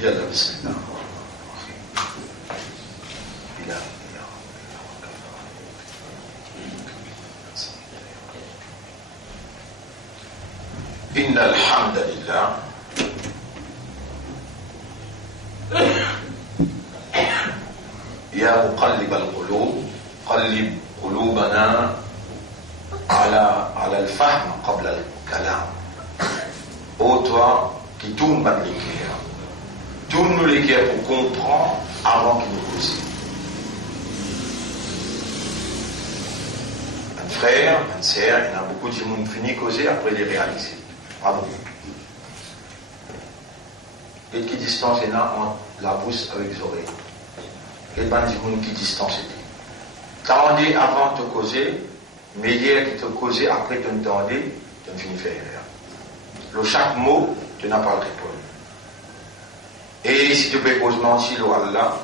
يلا بسم الله إن الحمد لله يا مقلب القلوب قلب قلوبنا على الفهم قبل الكلام. Ô toi qui tourne les cœurs, tourne-nous les cœurs pour comprendre avant qu'il nous cause. Un frère, une sœur, il y en a beaucoup de gens qui finissent causer après les réaliser. Bravo. Et qui distance il y en a entre la bouche avec les oreilles. Et ben du monde qui distance était. T'as dit avant de te causer, mais hier qui te causait après de te demander, tu ne finis faire rien. Le chaque mot, tu n'as pas le répondre. Et si tu peux causer mentir le Allah,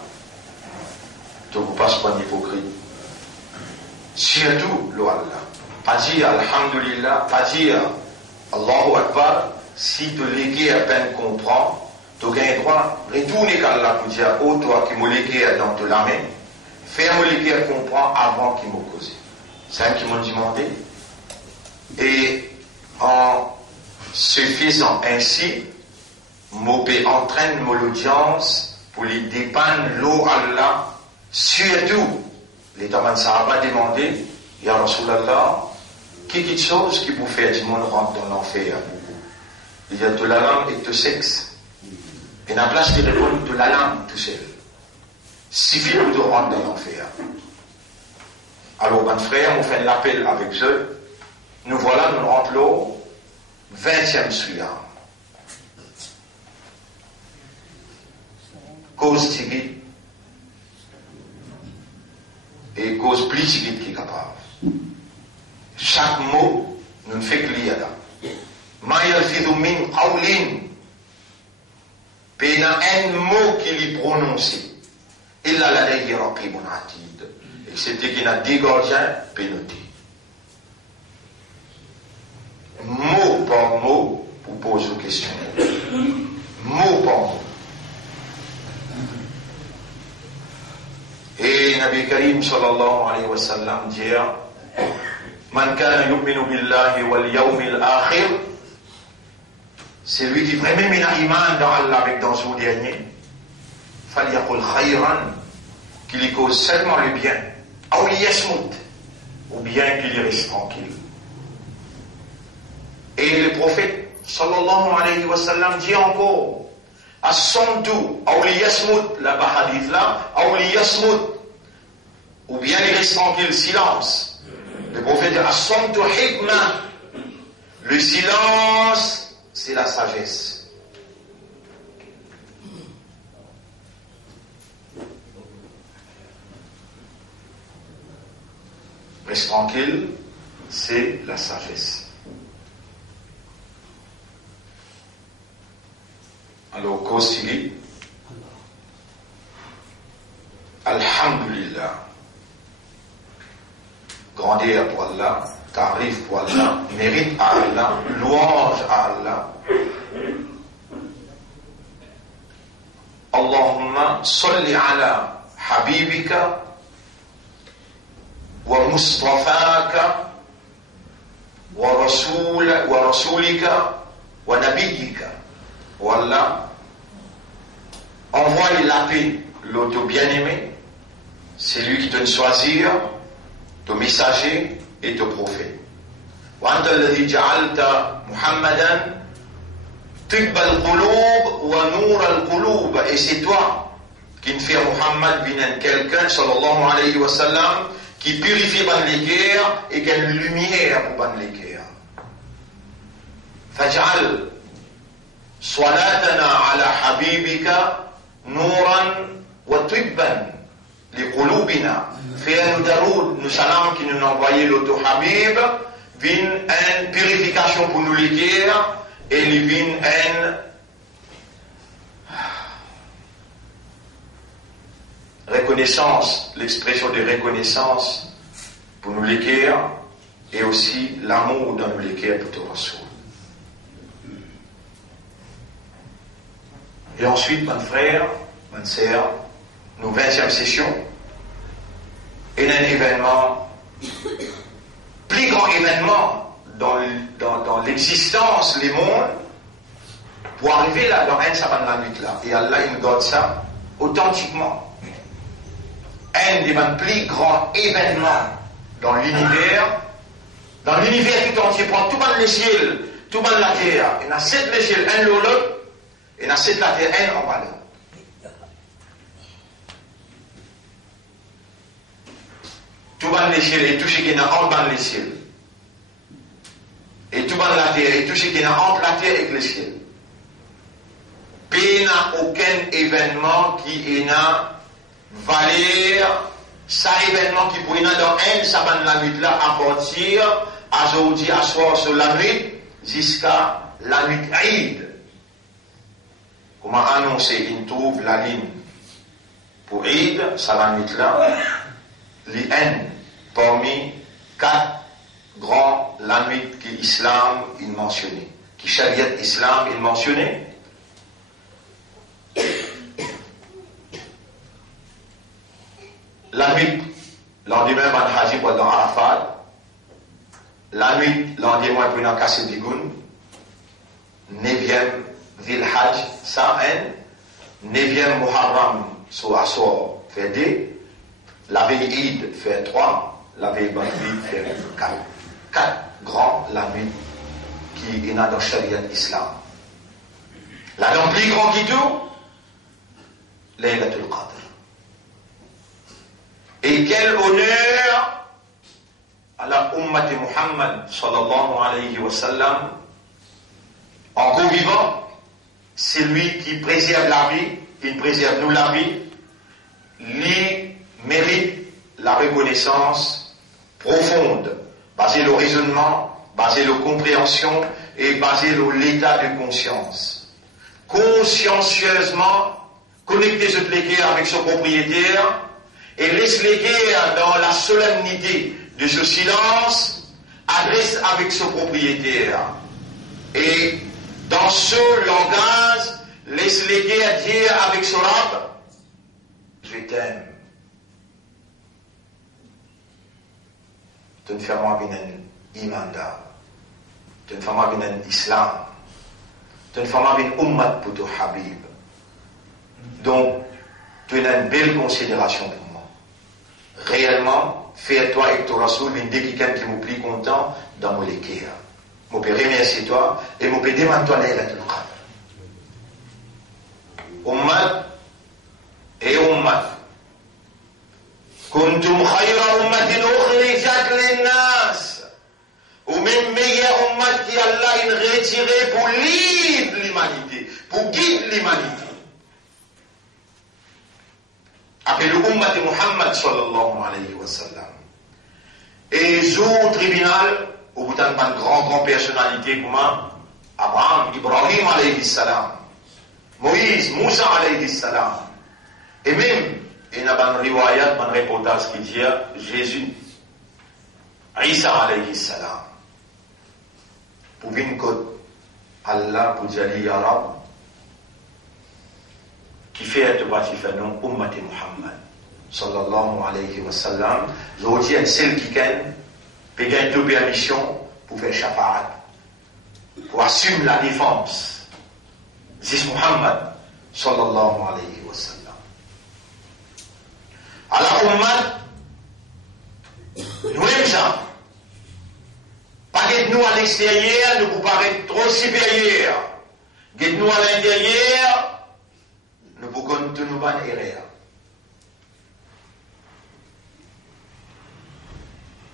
tu ne passes pas d'hypocrite. Surtout le Allah. Pas dire Alhamdulillah, pas dire Allahu Akbar, si tu l'égues à peine comprend, tu as le droit de retourner à Allah pour dire, oh toi qui me l'égues dans la main, fais-moi l'égues à comprendre avant qu'il me cause. C'est un qui m'a demandé. Et en se faisant ainsi, je entraîne mon audience pour les dépanner l'eau Allah, surtout les Taman Sahaba demandé, Ya Rasulallah, quelque chose qui vous fait du monde rentre dans l'enfer. Il y a de la langue et de sexe. Et la place de répondre de la langue tout seul. Suffit de rentrer dans l'enfer. Alors, mon frère, on fait l'appel avec eux. Nous voilà, nous rentrons l'eau. 20e suivant. Cause tigit et cause plus tigit qui est capable. Chaque mot ne fait que l'iyada. Ma yalfidhu min qawlin. Il y a un mot qu'il est prononcé. Illa ladayhi raqibun atid. Et c'était qu'il y a des gardiens pénotés. Mot par mot, pour poser une question. Mot par mot. Et Nabi Karim sallallahu alayhi wa sallam dit Man kana yu'minu billahi wal yawmil akhir, c'est lui qui vraiment met l'iman dans Allah avec dans son dernier. Falyaqul khayran, qu'il y cause seulement le bien. Ou liyasmut, ou bien qu'il y reste tranquille. Et le prophète sallallahu alayhi wa sallam dit encore as-samtu ou liyasmut, la hadith là, ou liyasmut, ou bien il reste tranquille, silence. Le prophète dit as-samtu hikma, le silence c'est la sagesse. Reste tranquille, c'est la sagesse. Alors, cause Philippe, Alhamdulillah, grandeur pour Allah, tarif pour Allah, mérite à Allah, louange à Allah. Allahumma salli ala habibika wa mustafaka wa rasulika wa nabiyika. Voilà. Envoie la paix, l'auto bien-aimé, c'est lui qui te choisit, ton messager et ton prophète. وأنت الذي جعلت محمدا طب القلوب ونور القلوب. Et c'est toi qui me fais Muhammad bin quelqu'un, sallallahu alayhi wa sallam, qui purifie ban les cœurs et qui a une lumière pour ban les cœurs. فاجعل صلاتنا على حبيبك نورا وطبا لقلوبنا. Fais-nous daroud, nous salam qui nous envoyé l'auto Habib, vin une purification pour nous les cœurs et il vin une reconnaissance, l'expression de reconnaissance pour nous les cœurs et aussi l'amour dans nous les cœurs pour te Rasoul. Et ensuite, mon frère, mon sœur, nos 20e session, et un événement, plus grand événement dans l'existence, les mondes, pour arriver là, dans un sabbat la nuit là. Et Allah, il garde ça authentiquement. Un des plus grands événements dans l'univers tout entier, prend tout le monde les ciels, tout le monde la terre, et dans 7 les ciels, un l'autre, et dans 7 la terre, un en bas l'autre. Tout le monde les ciels, et tout ce qui est en bas les ciels. Et tout le monde la terre, et tout ce qui est entre la terre et le ciel. Il n'y a aucun événement qui est valeur, ça événement qui pourrait être dans un sabbat la nuit là à partir à aujourd'hui à soir sur la nuit jusqu'à la nuit Eid. Comment annoncer, il trouve la ligne pour Eid, ça la nuit là, les N parmi 4 grands la nuit que l'islam il mentionnait, qui Shariat Islam il mentionnait. La nuit, lendemain, man haji pour dans Arafat. La nuit, lendemain, pour dans Kassim Digoun. 9e Vil Hajj, 101. 9e Muharram, sur Asor, fait 2. La veille Eid, fait 3. La veille Banvit, fait 4. 4 grands la nuit qui est dans le Shariat Islam. La langue plus grand qui tout, Laylatul Qadr. Et quel honneur à la Ummat Muhammad sallallahu alayhi wa sallam, encore vivant, c'est lui qui préserve la vie, il préserve nous la vie, lui mérite la reconnaissance profonde, basée sur le raisonnement, basée sur la compréhension et basée sur l'état de conscience. Consciencieusement, connecter ce légué avec son propriétaire, et laisse les guerres dans la solennité de ce silence, adresse avec son propriétaire. Et dans ce langage, laisse les guerres dire avec son rab, je t'aime. Tu ne fais pas bien un imanda. Tu ne fais pas bien un islam. Tu ne fais pas bien un ummat pour ton habib. Donc, tu as une belle considération pour moi. Réellement, fais-toi et ton rasoul une des quelqu'un qui me plie content dans mon équerre. Je peux remercier toi et je peux demander toi Laylatul Qadr. Ummat et ummat. Kuntum khayra ummatin ukhrijat linnas. Ou même meilleure ummat qui Allah a retiré pour livre l'humanité, pour guider l'humanité. Après le Ummat Muhammad sallallahu alayhi wa sallam. Et au tribunal, au bout d'une grande personnalité comme Abraham, Ibrahim alayhi salam, Moïse, Moussa alayhi salam, et même, il y a un riwayat, un reportage qui dit Jésus, Isa alayhi salam, pour une côte, Allah pour dire Ya Rab, qui fait être parti faire nom Ummat Muhammad sallallahu alayhi wa sallam. Aujourd'hui, il y a celle qui peut gagner deux permissions pour faire shafa'at, pour assumer la défense. C'est Muhammad sallallahu alayhi wa sallam. À la Ummat, nous aimons ça. Pas que nous à l'extérieur, nous vous paraît trop supérieur. Que nous à l'intérieur, nous pouvons tout nous ban erreur.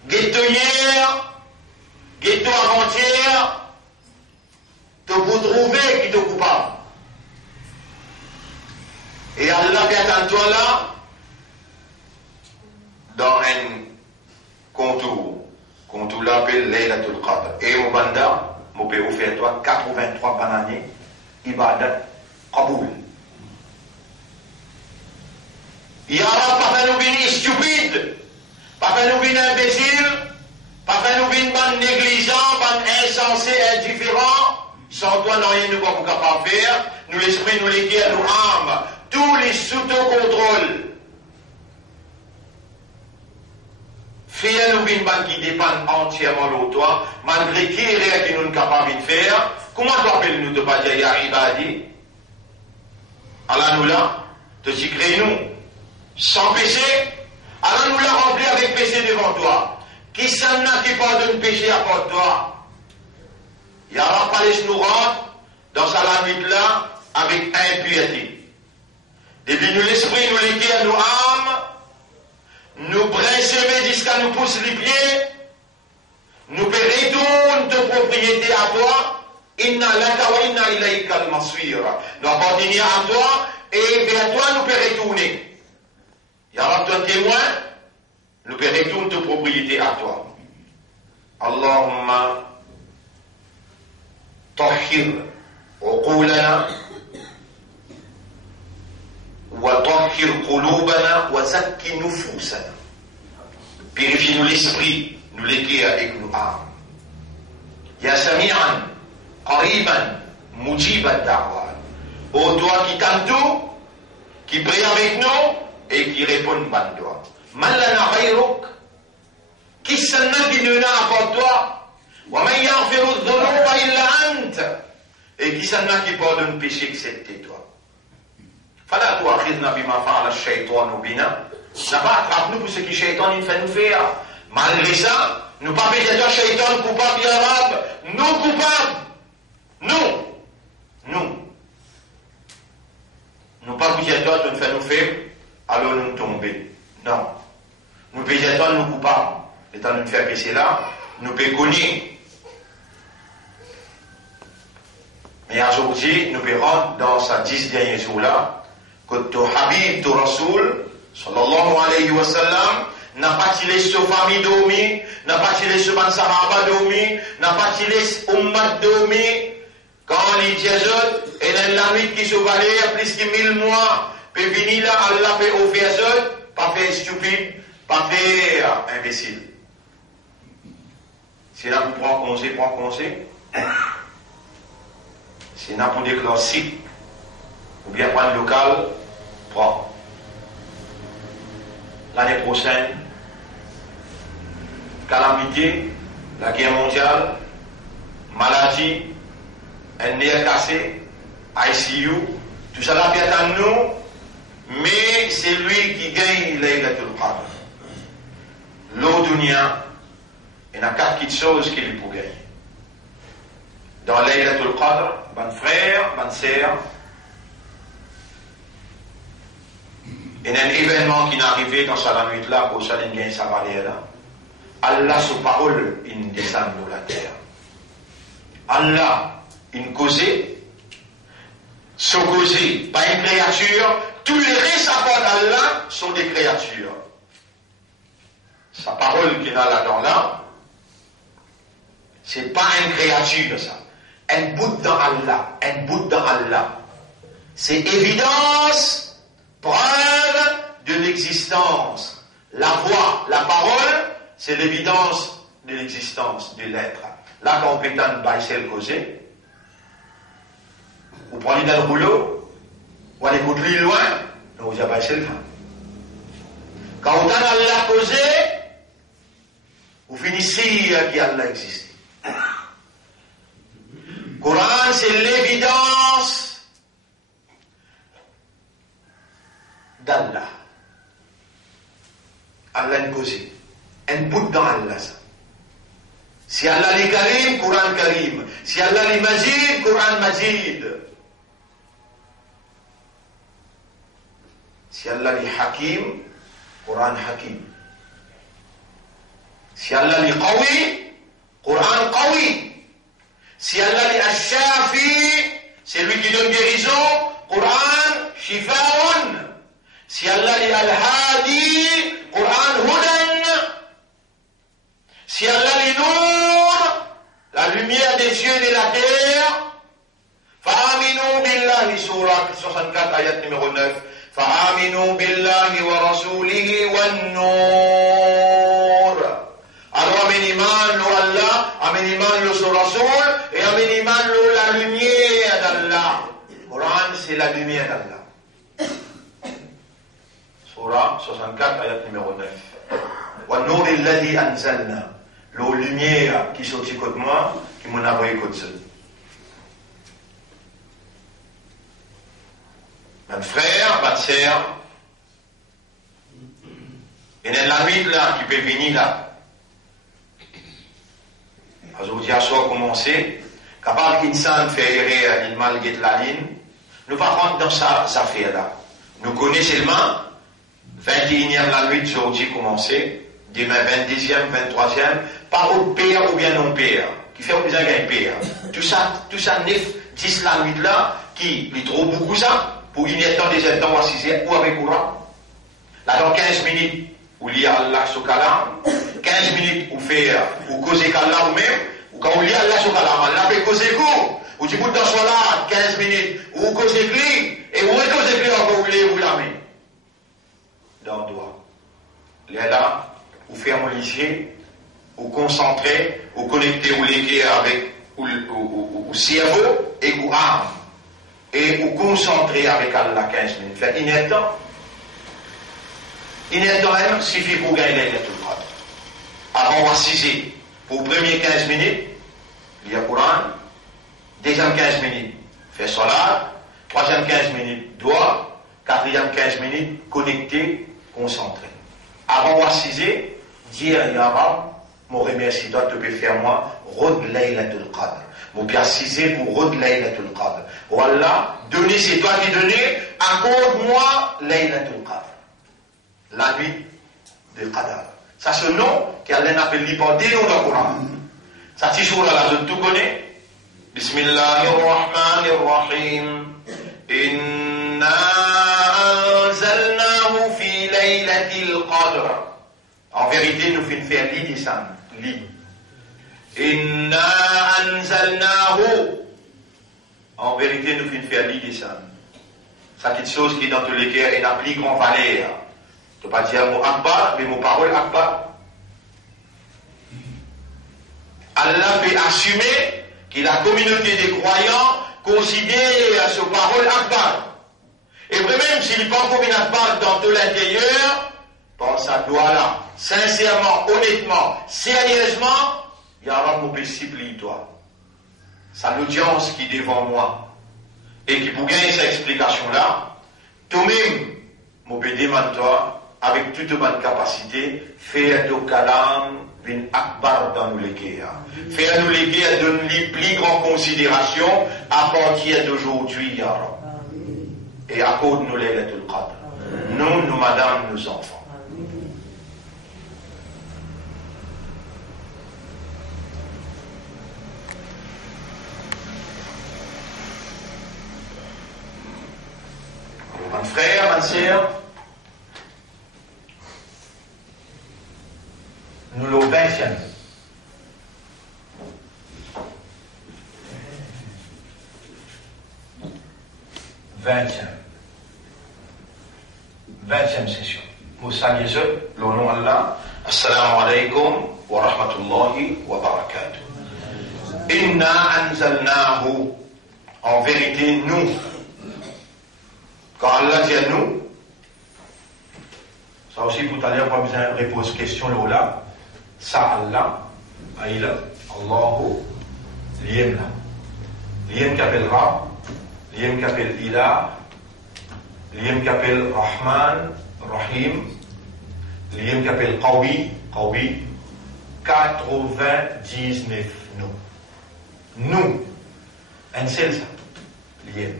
Ghetto hier, ghetto avant-hier, te vous trouver qui te coupable. Et Allah vient en toi là, dans un contour l'appelle Laylatul Qadr. Et mon banda, mon peux offrir toi 83 bananes, ibadat, qaboul. Il y a pas fait nous venir stupide, pas fait nous venir imbécile, pas fait nous venir ban négligent, ban insensé, indifférent, Sans toi, non, rien nous pas capable de faire. Nous, l'esprit, nous les guerres, nous âmes. Tous les sous-contrôles. Fais-nous une bande qui dépend entièrement de toi, malgré qui est qui nous sommes capables de faire. Comment tu appelles nous de pas dire ya ibadi? Allah nous l'a, te t'y crée nous, sans péché. Allah nous l'a rempli avec péché devant toi. Qui s'en a qui pardonne péché à part toi? Ya Allah, pas laisse nous rendre dans sa lamite là avec impiété. Depuis nous l'esprit, nous les guerres, nous âmes, nous brinsemer jusqu'à nous pousser les pieds, nous retourner de propriété à toi. Inna laka wa inna ilayka al-masir. Nous appartenons à toi et vers toi nous pouvons retourner. Ya Rab, ton témoin, nous pouvons retourner de propriété à toi. Allahumma tahhir uqulana wa tahhir qulubana wa zakki nufusana. Purifie-nous l'esprit, nous l'équerre avec nous âmes. Ya Sami'an Qariban, Mujib ad-da'wa. Ô toi qui t'aimes tout, qui prie avec nous et qui répond par toi. Malana ghayruk, qui s'en a qui ne n'a pas toi. Wa man yaghfiru dhunuba illa ant. Et qui s'en a qui pardonne péché excepté toi. Fala tu'akhidna bima fa'ala ash-shaytanu bina. N'a pas attrape-nous pour ce que Shaytan il fait nous faire. Malgré ça, nous pas pédéteurs Shaytan coupable et arabe, nous coupables. Nous pas pédéteurs de faire nous faire, alors nous tomber. Non. Nous pédéteurs nous coupables. Étant nous faire pécher là, nous péconnir. Mais aujourd'hui, nous pouvons rentrer dans ces 10 derniers jours là, que ton Habib, ton Rasoul, sallallahu alayhi wa sallam, n'a pas tiré sa famille dormi, n'a pas tiré sa ban sahaba dormi, n'a pas tiré ummat dormi, quand les diazot, et dans la nuit qui se valait, plus que 1000 mois, peut venir là, Allah fait offrir eux, pas faire stupide, pas faire imbécile. C'est là pour prendre conseil. C'est là pour déclarer cycle, ou bien prendre local, prends. L'année prochaine, calamité, la guerre mondiale, maladie, un nerf cassé, ICU, tout ça là vient à nous, mais c'est lui qui gagne Laylatul Qadr. L'autre dunya, il y a 4 petites choses qu'il peut gagner. Dans Laylatul Qadr, mon frère, ma sœur, il y a un événement qui est arrivé dans sa nuit là, pour ça il gagne sa valeur là. Allah, sous parole, il descend dans la terre. Allah, il causé, ce causé, pas une créature, tous les récipients d'Allah sont des créatures. Sa parole qu'il a là-dedans là, c'est pas une créature ça. Un bout dans Allah, un bout dans Allah. C'est évidence, preuve de l'existence. La voix, la parole, c'est l'évidence de l'existence de l'être. Là, quand on peut entendre Baïsel causer, vous prenez dans le rouleau, vous allez écouter loin, donc vous avez Baïsel là. Quand on entend Allah causer, vous finissez qu'Allah existe. Coran, c'est l'évidence d'Allah. Allah est causé. Un bout dans Allah. Si Allah est Karim, Coran Karim. Si Allah est Majid, Coran Majid. Si Allah est Hakim, Coran Hakim. Si Allah est Qawi, Coran Qawi. Si Allah est Al-Shafi, c'est lui qui donne guérison, Coran Shifaun. Si Allah est Al-Hadi, Coran Hudan. Si Allah est Nour, la lumière des cieux et de la terre, Fa'aminu billahi, surah 64, ayat numéro 9. Fa'aminu billahi wa rasulihi wa nour. Alors, amen iman lo Allah, amen iman lo son Rasoul, et amen iman lo la lumière c'est la lumière d'Allah. Surah 64, ayat numéro 9. Wa nouril ladhi anzalna. La lumière qui sortit contre moi, qui m'en a envoyé contre eux. Mon frère, ma sœur, il y a la nuit là qui peut venir là. Aujourd'hui, à soir commencé, capable qu'insan fait errer il mal guette la ligne, nous pas rentrer dans sa affaire là. Nous connaissons seulement 21e la nuit aujourd'hui commencé, demain 22e, 23e, par au père ou bien non père, qui fait au besoin d'un père. Tout ça 9, 10 la nuit là, qui est trop beaucoup ça, pour une temps, des temps, à 6 heures, ou avec courant. Là, dans 15 minutes, ou lire Allah sur Kalam, 15 minutes, ou faire, ou causer Kalam ou même, ou quand on lit Allah sur Kalam, Allah fait causer vous, ou tu bout dans son là, 15 minutes, ou causer clé, et vous causer clé encore, vous la main. Dans le doigt. Les là, ou faire mon lycée, ou concentrer, ou connecter, ou léguer avec, ou cerveau, et ou âme. Et vous concentrer avec Allah 15 minutes. Fait inertant. Inertant même suffit pour gagner tout le temps. Avant on va 6 pour les premières 15 minutes, lire le Coran. Deuxième 15 minutes, faire salat. Troisième 15 minutes, doigt. Quatrième 15 minutes, connecter, concentrer. Avant on va 6 dire Ya Rab, mon remercie, toi tu peux faire moi, Rod Laylatul Qadr. Mon bien 6 pour Rod Laylatul Qadr. Voilà, donner, c'est toi qui donnais, accorde-moi Laylatul Qadr. La nuit de Qadr. Ça, ce nom qu'Allah appelle l'hypodé dans le Coran. Ça, c'est sur la zone, tout connaît. Bismillahirrahmanirrahim. Inna anzalnahu fi Laylatil Qadr. En vérité, nous faisons faire lit descendre. Lit. Inna anzalnahu. En vérité, nous faisons faire lit descendre. C'est quelque chose qui, dans tous les cas, est la plus grande valeur. Tu ne peux pas dire mot Akbar, mais mot parole Akbar. Allah peut assumer que la communauté des croyants considère ce parole Akbar. Et même s'il n'est pas encore une Akbar dans tout l'intérieur, pense à toi là, sincèrement, honnêtement, sérieusement, il y aura mon possible toi. C'est l'audience qui est devant moi. Et qui pour gagner cette explication-là, toi-même, mon bédé toi, avec toute bonne capacité, faire de kalam bin akbar dans nous léguer. Faire nous léguer à donner les plus grandes considérations à partir d'aujourd'hui, ya Rab. Et accorde-nous Laylatul Qadr. Nous, nos madames, nos enfants. Mon frère, ma sœur, nous le 20e. Vingtième session. Vous saluez le nom Allah. Assalamu alaikum wa rahmatullahi wa barakatuh. Inna anzalnahu. En vérité, nous. Quand Allah dit à nous, ça aussi tout à l'heure, pas besoin de répondre question là. Ça Allah, Aïla, Allahu, l'Yem là. L'Yem qu'appelle Rab, l'Yem qu'appelle Ilah, l'Yem qu'appelle Rahman, Rahim, l'Yem qu'appelle Qawi, 99 nous. Nous, un seul ça, l'Yem.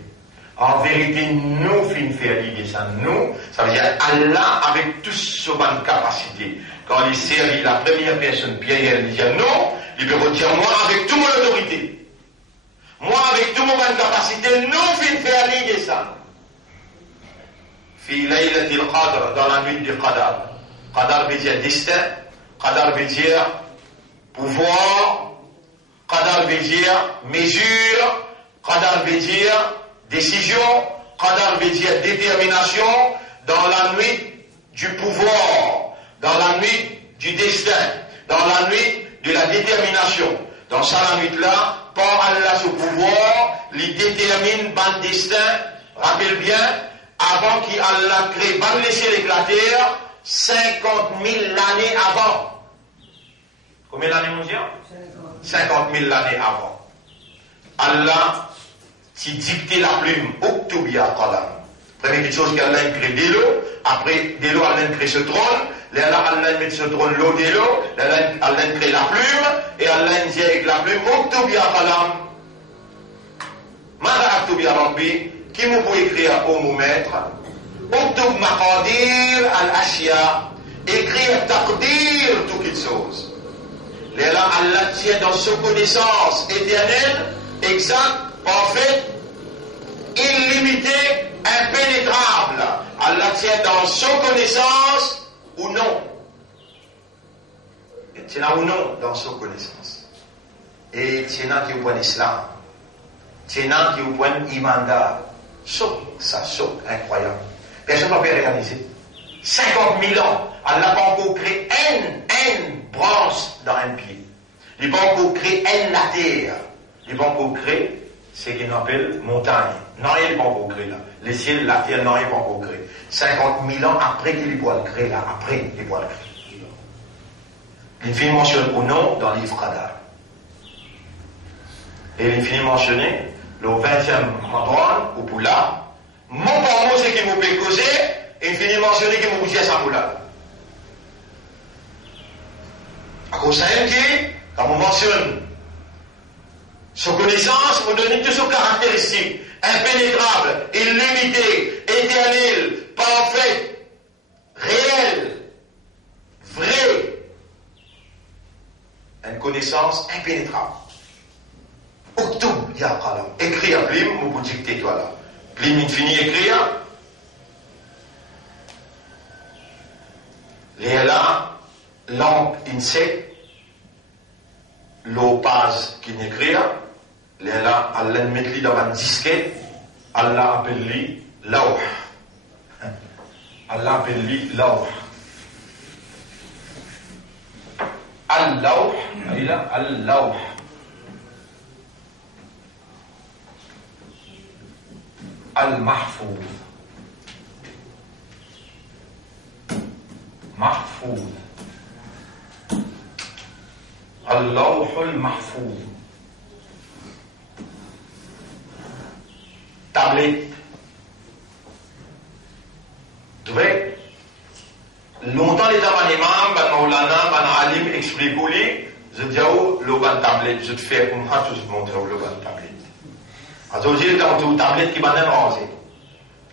En vérité, nous finissons faire l'idée ça, nous, ça veut dire Allah avec toute sa bonne capacité. Quand il servit la première personne, Pierre, il dit non, il peut dire moi avec toute mon autorité. Moi avec toute mon bonne capacité, nous finissons faire l'idée ça. Fi Laylatil Qadr, dans la nuit du Qadr. Qadr veut dire destin, Qadr veut dire pouvoir, Qadr veut dire mesure, Qadr veut dire décision, Qadar veut dire détermination dans la nuit du pouvoir, dans la nuit du destin, dans la nuit de la détermination. Dans ça, la nuit là, par Allah ce pouvoir, il détermine ban destin, Rappelle bien, avant qu'Allah crée les ciels et la terre, 50 000 années avant. Combien d'années, mon Dieu? 50 000 années avant. Allah s'est dicté la plume, Octobia Qalam. Première chose qu'Allah a créé de l'eau, après de l'eau, Allah a créé ce trône, Allah a mis ce trône l'eau de l'eau, Allah a créé la plume, et Allah a dit avec la plume, Octobia Qalam. Mada Octobia Rabbi, qui vous pouvez écrire au mon maître? Octob Maqadir al-Ashya, écrire Taqdir, toutes les choses. Là, Allah tient dans sa connaissance éternelle, exacte, parfaite, illimitée, impénétrable. Allah tient dans sa connaissance ou non. Il tient ou non dans sa connaissance. Et il tient qui au point l'islam. Il tient qui au point imanda. Ça choque, incroyable. Personne ne peut réaliser. 50 000 ans, Allah n'a pas encore créé une branche dans un pied. Il n'a pas encore créé la terre. Il n'a pas encore créé ce qu'on appelle montagne. Non, il n'a pas encore créé là. Les ciels, la terre, non, il n'a pas encore créé. 50 000 ans après qu'il doit le créer là. Après, il doit le créer. Il finit mentionné au nom dans le livre Qadar. Et il finit mentionné le 20e Ramadan, au Poula. Mon par mot, c'est qu'il m'a fait causer. Et il finit mentionné qu'il m'a dit à sa moula. À cause de ça, quand on mentionne sa connaissance, on donne toutes ses caractéristiques, impénétrable, illimitée, éternelle, parfaite, réelle, vraie. Une connaissance impénétrable. Octobre, il y a Qalam. Écrire, Plim, vous vous dictez toi là. Plim, il finit écrire. Et là, lampe insecte, l'eau passe qui n'écrit, et là, Allah met lui dans un disquette, Allah appelle lui lawh. Allah appelle lui lawh. Al-lawh, il a al-lawh. Al-mahfouz. محفوظ اللوح المحفوظ tablette. Tu vois, longtemps les imams, ban Maulana, ban Alim expliquent où les, je dis le ban tablette, je te fais comme ça, je te montre le ban tablette. Alors j'ai dans une tablette qui va même ranger.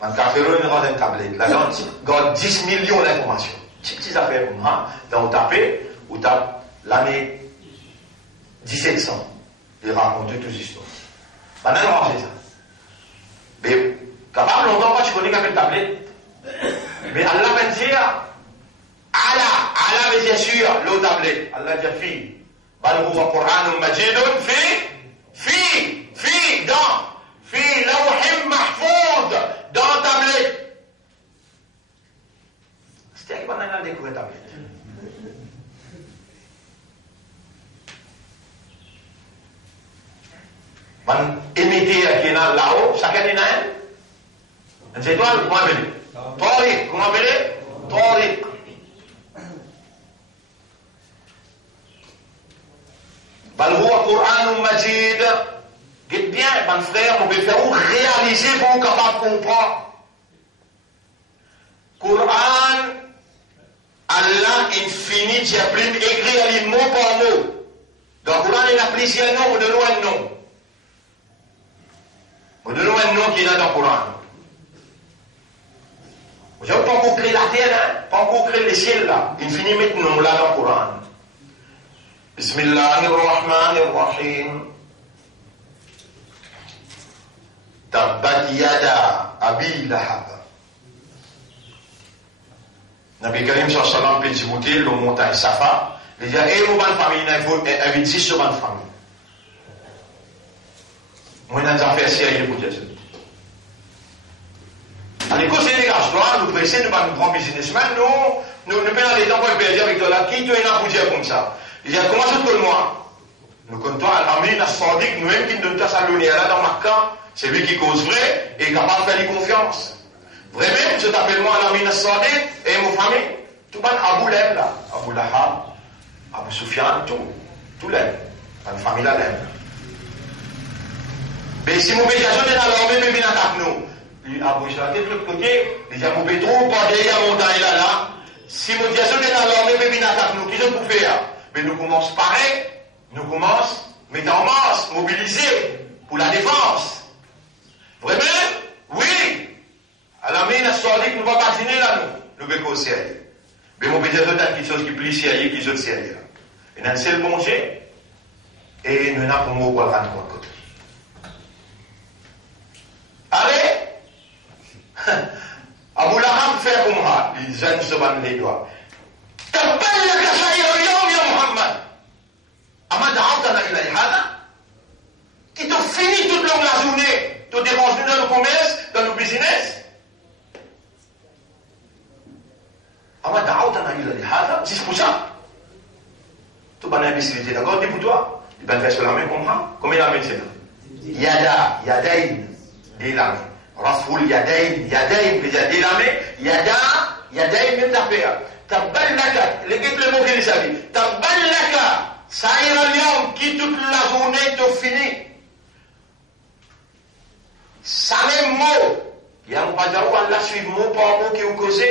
Ban café une rangée une tablette. Là-dedans, il y a 10 millions d'informations. Petites affaires comme ça, dans le tapé, où tu as l'année 1700, il raconte toutes les histoires. Ban même ranger ça. Mais, capable longtemps, tu connais qu'avec une tablette. Mais Allah va dire, Allah veut dire sûr, l'eau tablette. Allah dit, fille, bal huwa Qur'anun majidun, fille, lawhim mahfoud, dans tablette. C'était qui va nous découvrir tablette. Man émetteur qui est là-haut, chacun est là. Une étoile, comment appeler? Tariq, comment appeler? Tariq. Bal huwa Qur'anun Majid. Dites bien, mon frère, on peut faire réaliser pour vous capable de comprendre. Qur'an, Allah infini, j'ai appris écrire mot par mot. Dans le Qur'an, il a plusieurs noms, de loin de nom. On donne un nom qui est là dans le Coran. Vous n'avez pas encore créé la terre, hein? Pas encore créé les ciels là. Il finit maintenant là dans le Coran. Bismillahirrahmanirrahim. Tabbat yada abi lahab. Nabi Karim sallallahu alayhi wa sallam peut djibouter le montagne Safa. Il dit, et vous bonne famille, il avait 10 sur bonne famille. Moi, dans les affaires sérieuses pour Jésus. À l'école, c'est des gars, nous pressons, nous pas nous grands businessmen, nous payons les temps pour le dire avec toi là, qui tu es là pour dire comme ça? Il dit, comment ça te moi? Nous comptons à l'Amin, à Sadiq, nous-mêmes qui nous donnons là dans Makkah, c'est lui qui cause vrai et capable de faire des confiance. Vraiment, je t'appelle moi à l'Amin, à Sadiq, et mon famille, tout le monde, Abu Leb là, Abu Lahab, Abu Sufyan, tout l'aime. La famille là l'aime. Mais si mon péché est dans l'armée, mais bien à nous. Abu Sufyan, de l'autre côté, les amours trop, pas derrière la montagne là. Si mon péché est dans l'armée, mais bien à nous, qui sont pour faire? Mais nous commençons pareil. Nous commençons, mettre en masse, mobiliser pour la défense. Vraiment? Oui. À la mine, à ce soir, nous ne va pas dîner là, nous bécons au ciel. Mais mon péché, c'est quelque chose qui est plus sérieux qui est au ciel. Et nous avons le manger, et nous n'avons pas mot pour le rendre compte. Allez! Abu Lahab fait comme ça, les jeunes se bandent les doigts. T'appelles le Kachaïr ya Muhammad! Ama da'awtana ilay hada, qui t'ont fini toute la journée, te dérange dans le commerce, dans le business. Ama da'awtana ilay hada, c'est pour ça. Tu vas l'imbécilité, d'accord, dis pour toi, tu vas faire sur la main comme ça. Combien la main c'est là? Yada, yadayn, des la main. Rasoul yadayn, yadayn, des la main, yada, yadayn, même ta paix. Taballaka, les guides le mot qu'il s'habille. Taballaka. Ça ira l'homme qui toute la journée te finit. Ça même mot. Il y a un pas Allah suit mot par mot qui vous cause.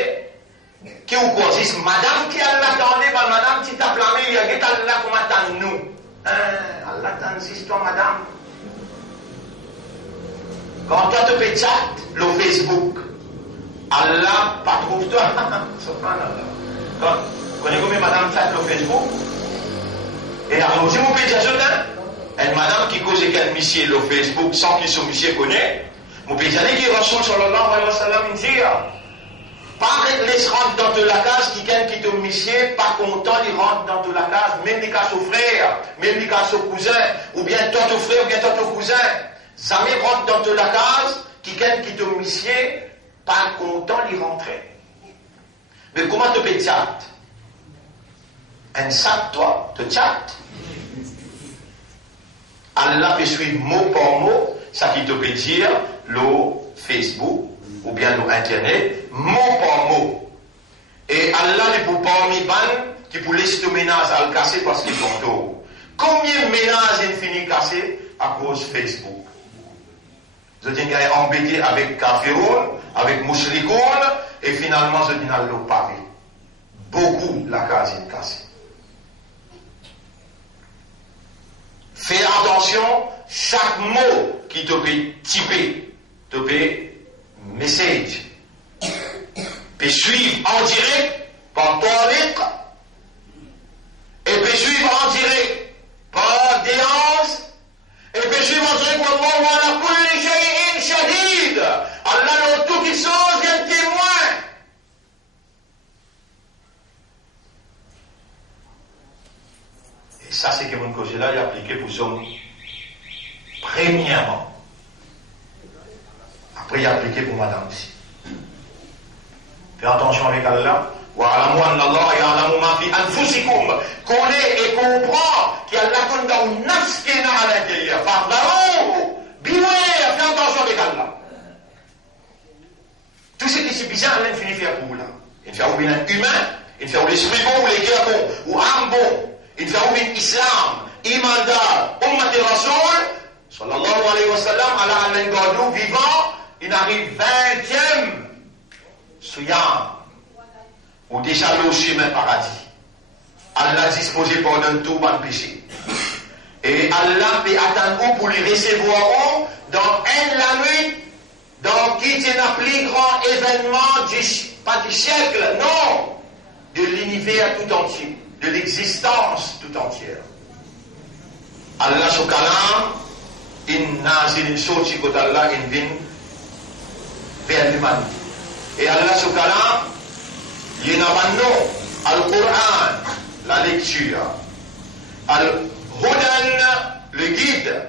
Qui vous cause. Madame qui Allah attendait, madame qui t'a plamé, il y a qui Allah comme attend nous. Allah attend si toi madame. Quand toi te fais chat, le Facebook, Allah pas trouve toi. Subhanallah. Quand connaissez combien madame chat le Facebook? Et alors, si vous pouvez ajouter, une madame qui cause qu'elle monsieur le Facebook sans qu'il soit monsieur connaît, vous pouvez dire que Rasoul sallallahu alayhi wa sallam dit, pas laisse rentrer dans la case qui te monsieur, pas content, il rentre dans la case, même les cas au frère, même les cas au cousin, ou bien toi ton frère, ou bien toi ton cousin, jamais rentre dans la case qui te monsieur, pas content, il rentrer. Mais comment te paye chat? Un sac, toi, te chat. Allah peut suivre mot par mot, ça qui te peut dire le Facebook ou bien le Internet, mot par mot. Et Allah n'est pour parmi ban qui pour laisser le ménage à le casser parce qu'ils sont tôt. Combien de ménages ont fini cassés à cause de Facebook? Je dis qu'il est embêté avec Kafiroun, avec Mouchlikoun, et finalement je dis qu'il le pavé. Beaucoup la case est cassée. Fais attention, chaque mot qui te peut typer, te peut message, peut suivre en direct par tariq, et peut suivre en direct par déance, et peut suivre en direct par Allah ala kulli shay'in shahid. Allah dans tout qui chose est témoin. Et ça, c'est que mon côté là, il a appliqué pour son premièrement. Après, il a appliqué pour madame aussi. Fais attention avec Allah. Connais et comprends qu'il y a la conduite dans nafs qui est à l'intérieur. Beware, fais attention avec Allah. Tout ce qui est bizarre, il finit faire pour vous là. Il fait ouvrir un humain, il fait ouvrir l'esprit bon, ou les guerres bons, ou âme bon. Il fait ouvrir l'islam, imandar, ummat rasoul, sallallahu alayhi wa sallam, ala al-Ngadou, vivant, il arrive 20e, souyam, ou déjà le chemin paradis. Allah disposé pendant tout bon péché. Et Allah peut attendre pour lui recevoir dans la nuit, dans qui est un plus grand événement, pas du siècle, non, de l'univers tout entier, de l'existence tout entière. Allah su kalam, in nazilin soci kot Allah in vin vers l'humanité. Et Allah su kalam, il y a Al-Qur'an, la lecture, Al-Hudan, le guide,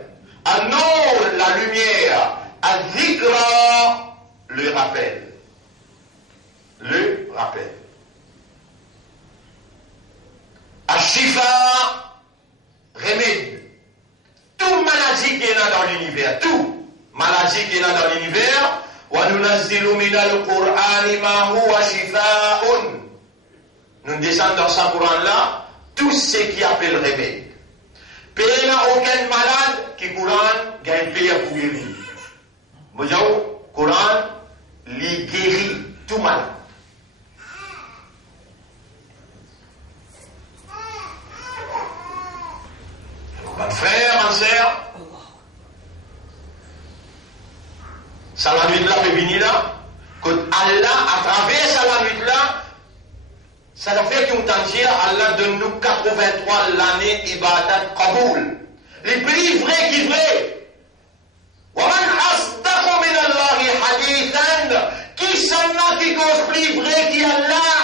Al-Nour, la lumière, Al-Dhikra, le rappel. Le rappel. Al-Shifa, remède. Tout maladie qui est là dans l'univers, tout maladie qui est là dans l'univers, وَنُنَزِّلُ مِنَ الْقُرْآنِ مَا هُوَ شِفَاءٌ. Nous descendons dans ce Coran-là, tout ce qui appelle remède. Pays n'a aucun malade qui Coran gagne pays pour guérir. Vous voyez, Coran, il guérit tout malade. Mon frère, ma soeur, ça la nuit là peut venir là, que Allah, à travers ça la nuit là, ça nous fait qu'on t'entire, Allah donne-nous 83 l'année ibadat qaboul. Les plus vrais qui vrais. وَمَنْ أَصْدَقُ مِنَ اللَّهِ حَدِيثًا. Qui s'en a qui cause plus vrai qui Allah?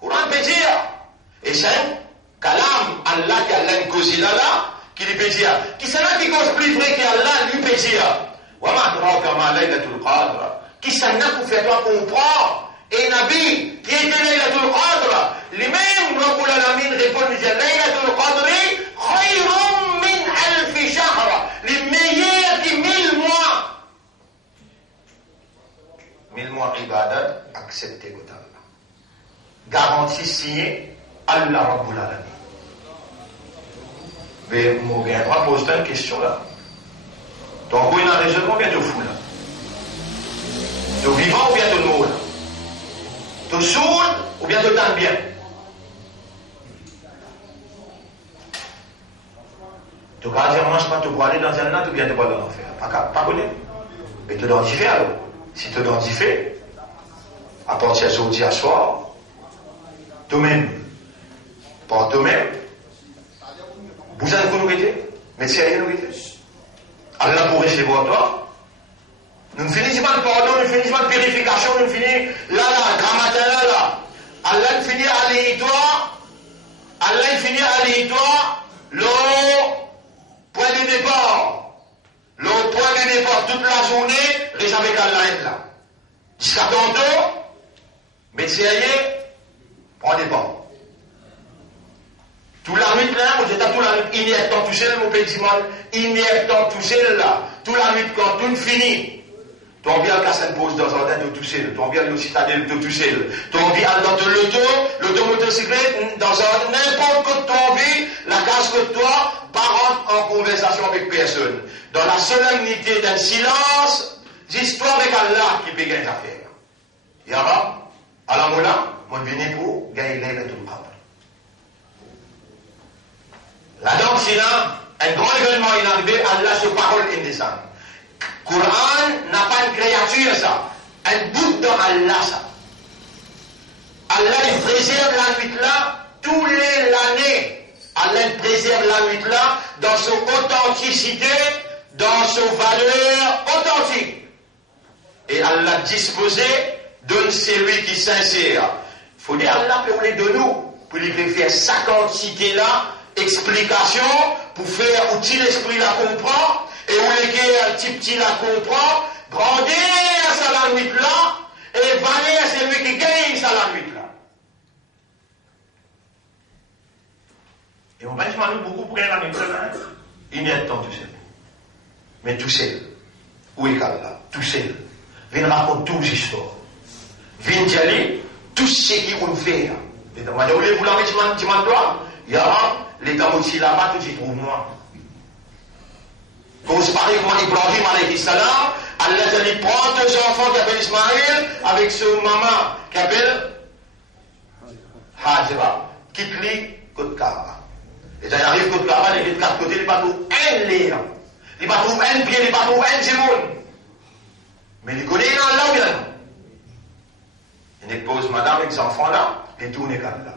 Courant peut dire. Et c'est Kalam, Allah qui a l'encosé là, qui lui peut dire. Qui s'en a qui cause plus vrai qui Allah, lui peut dire. وَمَا أَدْرَاكَ مَا لَيْلَةُ الْقَدْرِ. Qui s'en a pour faire toi comprendre? Et Nabi, qui était Laylatul Qadr, lui-même, Rabbul Alamin répond, il dit, Laylatul Qadr, khayrun min alfi shahr, les meilleurs qui 1000 mois. 1000 mois ibadat, accepté par Allah. Garantie signée, Allah Rabbul Alamin. Mais, mon gars, on va poser une question là. Donc, vous, il y a un raisonnement bien de fou là. De vivant ou bien de mort là. Tu saoules ou bien tu t'en bien. Tu vas dire, mange pas, tu vas aller dans un an, ou bien tu vas dans l'enfer. Pas connaître. Mais tu dois y faire alors. Si tu dois y faire, à partir de aujourd'hui à soir, toi-même, par toi-même, vous allez vous nous guetter, mais c'est rien nous guetter. Allah pour recevoir toi. Nous finissons par le pardon, nous finissons par la purification, nous finissons là, grammaire là. Allah finit à l'histoire, Allah finit à l'histoire, le point de départ. Le point de départ toute la journée, les avec Allah est là. Jusqu'à tantôt, mais c'est rien, point de départ. Tout la nuit là, vous êtes à tout la nuit, il n'y a pas tout seul, mon petit mal, il n'y a pas tout seul là. Tout la nuit quand tout finit. Ton bien qu'à cette pose dans un ordre de tout seul, ton bien le citadelle de tout seul, ton bien dans l'automotocyclette, dans un n'importe quoi ton vie, la case que toi, pas en conversation avec personne. Dans la solennité d'un silence, d'histoire avec Allah qui peut gagner l'affaire. Yara, à la moula, mon venu pour gagner Laylatul Qadr. La danse, c'est là, un grand événement inarrivé, Allah se parole indécente. Coran n'a pas une créature, ça. Un bout dans Allah, ça. Allah, il préserve la nuit là, tous les l'année. Allah, il préserve la nuit là, dans son authenticité, dans son valeur authentique. Et Allah disposé donne celui qui sincère. Il faut dire, Allah peut voler de nous, pour lui faire sa quantité là, explication, pour faire outil l'esprit la comprend. Et où les petit la comprend, grandir ça la nuit là, et valer à celui qui gagne ça la nuit là. Et on va dire, beaucoup prennent la nuit là, il n'y a pas de temps tout seul. Mais tout seul, où est Allah? Tout seul. Viens raconter toutes les histoires. Viens dire tout ce qu'ils vont faire. Et dans la vous la mettre, tu m'en dois, il y a l'état aussi là-bas, tout s'y trouve moi. Quand c'est pareil comme Ibrahim alayhi salam, Allah dit prends deux enfants qui appellent Ismaël avec son maman qui appelle Hajra, quitte-lui côte Kaaba. Et quand il arrive côte Kaaba, il est de quatre côtés, il ne va pas trouver un lien, il ne va pas trouver un pied, il ne va pas trouver un zémoun. Mais il connaît là ou bien non. Il dépose madame avec ses enfants là, et tout n'est qu'à là.